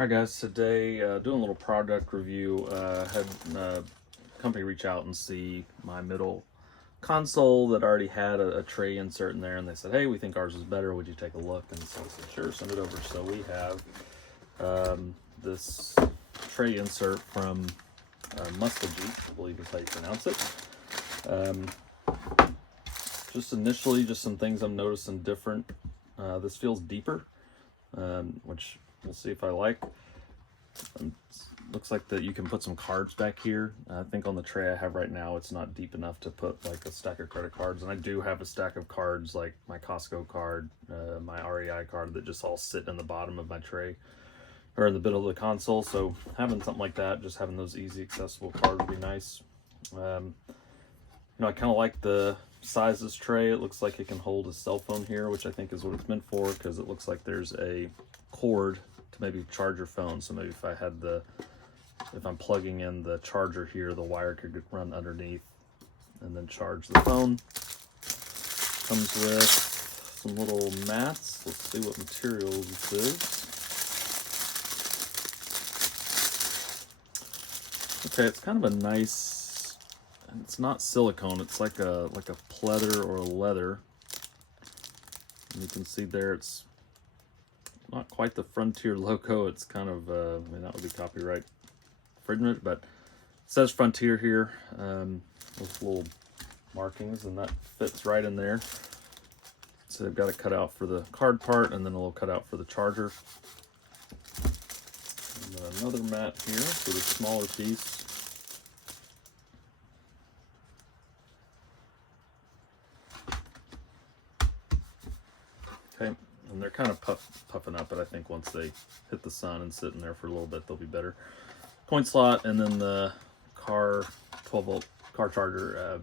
All right, guys. Today, doing a little product review. Had a company reach out and see my middle console that already had a tray insert in there, and they said, "Hey, we think ours is better. Would you take a look?" And so I said, "Sure, send it over." So we have this tray insert from Musology, I believe is how you pronounce it. Just initially, just some things I'm noticing different. This feels deeper, which we'll see if I like. Looks like that you can put some cards back here. I think on the tray I have right now, it's not deep enough to put like a stack of credit cards. And I do have a stack of cards, like my Costco card, my REI card, that just all sit in the bottom of my tray or in the middle of the console. So having something like that, just having those easy accessible cards would be nice. I kind of like the size of this tray. It looks like it can hold a cell phone here, which I think is what it's meant for, because it looks like there's a cord to maybe charge your phone. So maybe if I'm plugging in the charger here, the wire could run underneath and then charge the phone. Comes with some little mats. Let's see what material this is. Okay, it's kind of a nice, it's not silicone, it's like a pleather or a leather. And you can see there it's not quite the Frontier logo. It's kind of, I mean, that would be copyright infringement, but it says Frontier here with little markings, and that fits right in there. So they've got a cutout for the card part and then a little cutout for the charger. And then another mat here for the smaller piece. Okay, and they're kind of puffing up, but I think once they hit the sun and sit in there for a little bit, they'll be better. Coin slot, and then the 12-volt car charger.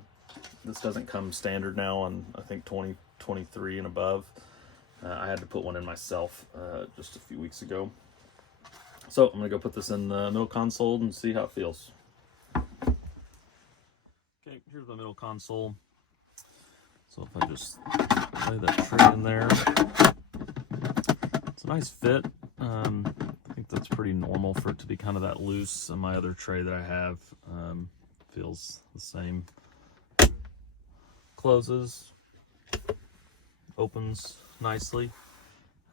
This doesn't come standard now on, I think, 2023 and above. I had to put one in myself just a few weeks ago. So I'm gonna go put this in the middle console and see how it feels. Okay, here's my middle console. So if I just lay that tray in there, it's a nice fit. I think that's pretty normal for it to be kind of that loose. And my other tray that I have feels the same. Closes, opens nicely.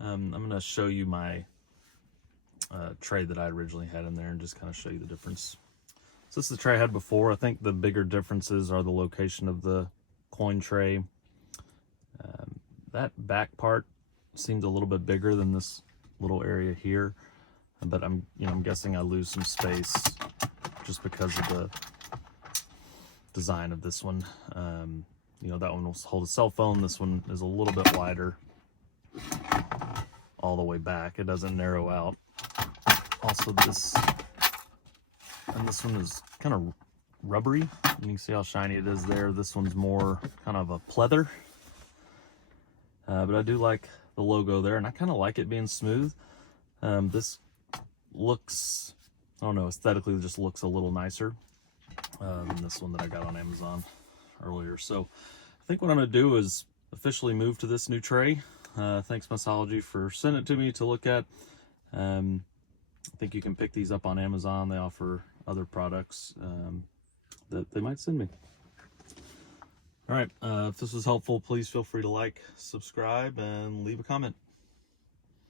I'm going to show you my tray that I originally had in there and just kind of show you the difference. So this is the tray I had before. I think the bigger differences are the location of the coin tray. That back part seemed a little bit bigger than this little area here, but I'm guessing I lose some space just because of the design of this one. That one will hold a cell phone. This one is a little bit wider all the way back. It doesn't narrow out. Also this one is kind of rubbery. You can see how shiny it is there. This one's more kind of a pleather. But I do like the logo there, and I kind of like it being smooth. This looks, I don't know, aesthetically just looks a little nicer than this one that I got on Amazon earlier. So I think what I'm going to do is officially move to this new tray. Thanks Musology for sending it to me to look at. I think you can pick these up on Amazon. They offer other products that they might send me. All right, if this was helpful, please feel free to like, subscribe, and leave a comment.